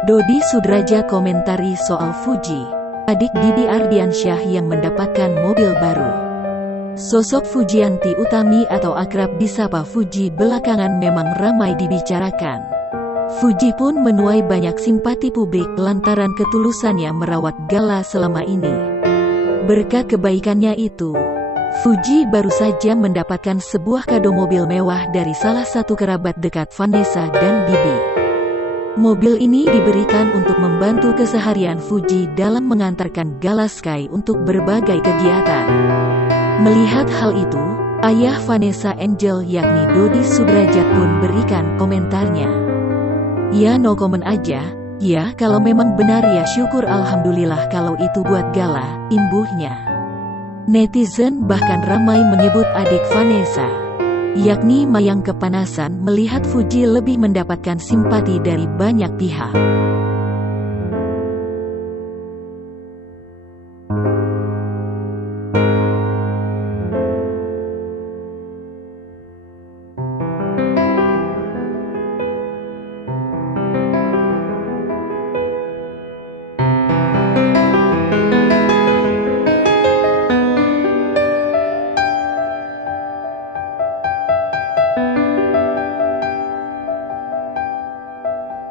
Dodi Sudraja komentari soal Fuji, adik Bibi Ardiansyah yang mendapatkan mobil baru. Sosok Fujianti Utami atau akrab disapa Fuji belakangan memang ramai dibicarakan. Fuji pun menuai banyak simpati publik lantaran ketulusannya merawat Gala selama ini. Berkat kebaikannya itu, Fuji baru saja mendapatkan sebuah kado mobil mewah dari salah satu kerabat dekat Vanessa dan Bibi. Mobil ini diberikan untuk membantu keseharian Fuji dalam mengantarkan Gala Sky untuk berbagai kegiatan. Melihat hal itu, ayah Vanessa Angel yakni Dodi Sudrajat pun berikan komentarnya. Ya no comment aja, ya kalau memang benar ya syukur alhamdulillah kalau itu buat Gala, imbuhnya. Netizen bahkan ramai menyebut adik Vanessa, yakni Mayang kepanasan melihat Fuji lebih mendapatkan simpati dari banyak pihak.